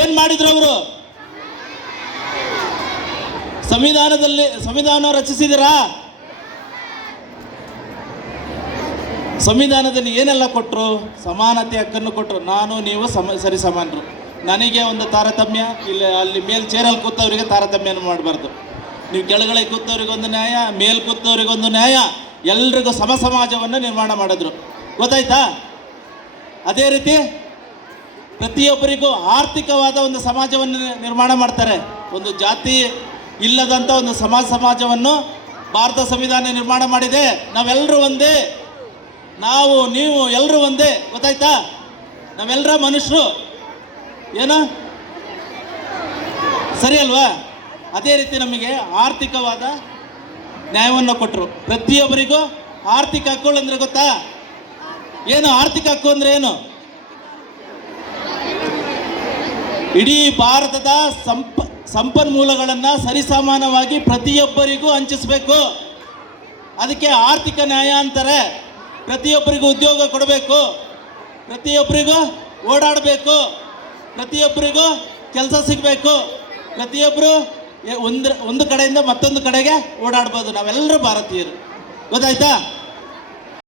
ಏನ್ ಮಾಡಿದ್ರು ಅವರು? ಸಂವಿಧಾನ ರಚಿಸಿದಿರಾ? ಸಂವಿಧಾನದಲ್ಲಿ ಏನೆಲ್ಲ ಕೊಟ್ಟರು? ಸಮಾನತೆ ಹಕ್ಕನ್ನು ಕೊಟ್ಟರು. ನಾನು ನೀವು ಸರಿ ಸಮಾನರು. ನನಗೆ ಒಂದು ತಾರತಮ್ಯ ಇಲ್ಲ, ಅಲ್ಲಿ ಮೇಲ್ ಚೇರಲ್ಲಿ ಕೂತವರಿಗೆ ತಾರತಮ್ಯನ ಮಾಡಬಾರ್ದು. ನೀವು ಕೆಳಗಡೆ ಕೂತವ್ರಿಗೊಂದು ನ್ಯಾಯ, ಮೇಲ್ ಕೂತವ್ರಿಗೊಂದು ನ್ಯಾಯ, ಎಲ್ರಿಗೂ ಸಮಾಜವನ್ನು ನಿರ್ಮಾಣ ಮಾಡಿದ್ರು. ಗೊತ್ತಾಯ್ತಾ? ಅದೇ ರೀತಿ ಪ್ರತಿಯೊಬ್ಬರಿಗೂ ಆರ್ಥಿಕವಾದ ಒಂದು ಸಮಾಜವನ್ನು ನಿರ್ಮಾಣ ಮಾಡ್ತಾರೆ. ಒಂದು ಜಾತಿ ಇಲ್ಲದಂಥ ಒಂದು ಸಮಾಜವನ್ನು ಭಾರತ ಸಂವಿಧಾನ ನಿರ್ಮಾಣ ಮಾಡಿದೆ. ನಾವೆಲ್ಲರೂ ಒಂದೇ, ನಾವು ನೀವು ಎಲ್ಲರೂ ಒಂದೇ. ಗೊತ್ತಾಯ್ತಾ? ನಾವೆಲ್ಲರ ಮನುಷ್ಯರು. ಏನು ಸರಿ ಅಲ್ವಾ? ಅದೇ ರೀತಿ ನಮಗೆ ಆರ್ಥಿಕವಾದ ನ್ಯಾಯವನ್ನು ಕೊಟ್ಟರು. ಪ್ರತಿಯೊಬ್ಬರಿಗೂ ಆರ್ಥಿಕ ಹಕ್ಕುಗಳು ಅಂದರೆ ಗೊತ್ತಾ? ಏನು ಆರ್ಥಿಕ ಹಕ್ಕು ಅಂದರೆ ಏನು? ಇಡೀ ಭಾರತದ ಸಂಪನ್ಮೂಲಗಳನ್ನು ಸರಿಸಮಾನವಾಗಿ ಪ್ರತಿಯೊಬ್ಬರಿಗೂ ಹಂಚಿಸಬೇಕು. ಅದಕ್ಕೆ ಆರ್ಥಿಕ ನ್ಯಾಯ ಅಂತಾರೆ. ಪ್ರತಿಯೊಬ್ಬರಿಗೂ ಉದ್ಯೋಗ ಕೊಡಬೇಕು, ಪ್ರತಿಯೊಬ್ಬರಿಗೂ ಓಡಾಡಬೇಕು, ಪ್ರತಿಯೊಬ್ಬರಿಗೂ ಕೆಲಸ ಸಿಗಬೇಕು, ಪ್ರತಿಯೊಬ್ಬರು ಒಂದು ಕಡೆಯಿಂದ ಮತ್ತೊಂದು ಕಡೆಗೆ ಓಡಾಡ್ಬೋದು. ನಾವೆಲ್ಲರೂ ಭಾರತೀಯರು. ಗೊತ್ತಾಯ್ತಾ?